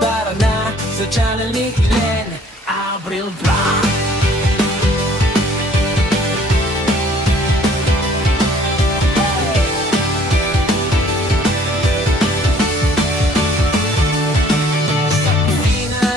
Tara na sa channel ni Glenn Abril Vlog.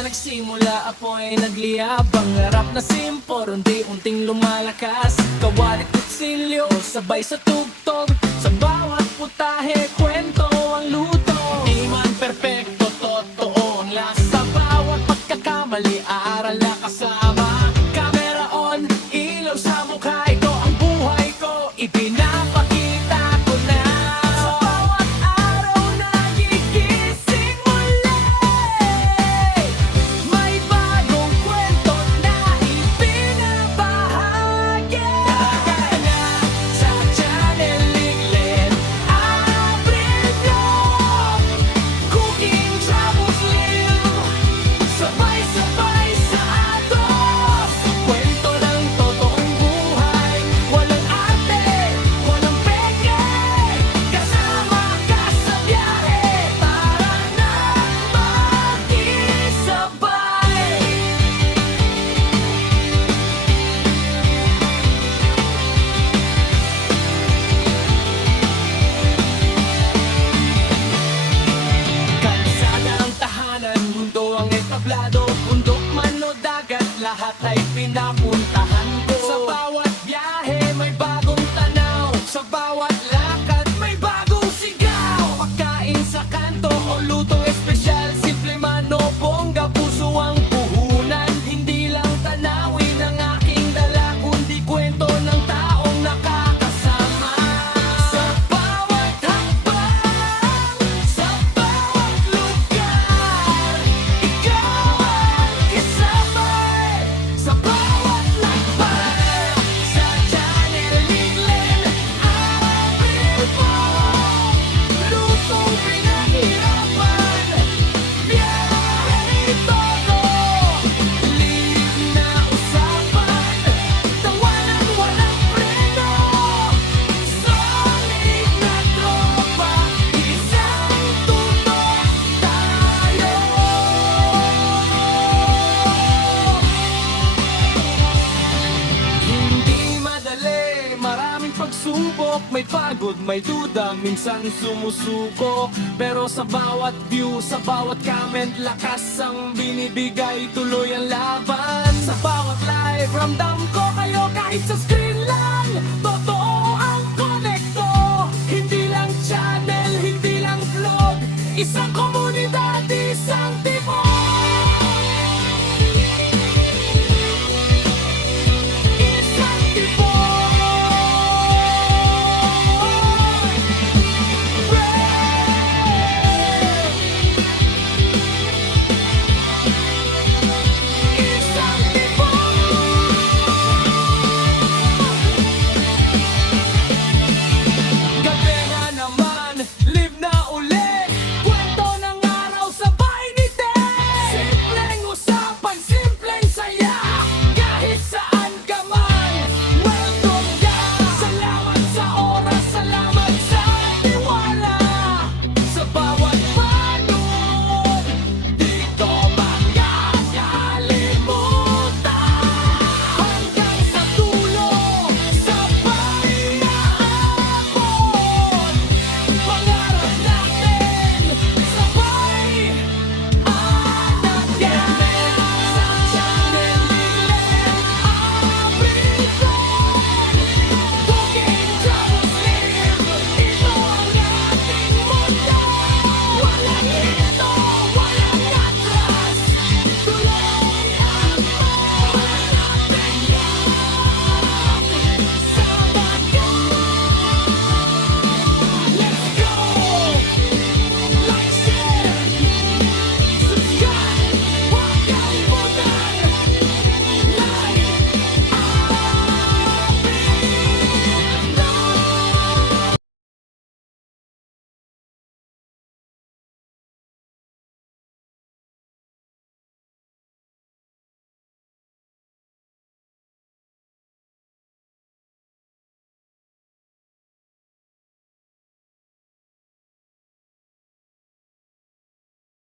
Nagsimula apoy nagliyab, pangarap na simpo, unti-unting lumalakas. Kawalit kutsilyo, sabay sa tugtog, sa bawat putahe, kwento ang luto. Di man perpekto, totoo ang lasa. Bawat pagkakamali, aaral na kasama. Camera on, ilaw sa mukha, ito ang buhay ko, ipinapakita ko na. Sa bawat araw nagigising muli, may bagong kwento na ibinabahagi. Tara na sa channel ni Glenn Abril Vlog. Cooking, travels, live, sabay-sabay sa atos. Kwento ng totoong buhay, walang arte, walang peke. Kasama ka sa biyahe, tara na makisabay. Kalsada ang tahanan, mundo ang entablado. Bundok man o dagat, lahat ay pinapuntahan ko. Sa bawat biyahe may bagong tanaw, sa bawat lakad may bagong sigaw. Pagkain sa kanto o lutong espesyal, simple man o bongga, puso ang puhunan. Hindi lang tanawin ang aking dala, kundi kwento ng taong nakakasama. Sa bawat hakbang, sa bawat lugar, ikaw ang kasabay. Sa bawat lakbay, sa channel ni Glenn Abril Vlog. Lutong pinahirapan, biyahe todo, live na usapan, tawanan walang preno. Solid na tropa, isang tunog tayo. Hindi madali, maraming pagsubok, may pagod, may duda, minsan sumusuko. Pero sa bawat view, sa bawat comment, lakas ang binibigay, tuloy ang laban. Sa bawat live, ramdam ko kayo kahit sa screen lang. Totoo ang konekto, hindi lang channel, hindi lang vlog, isang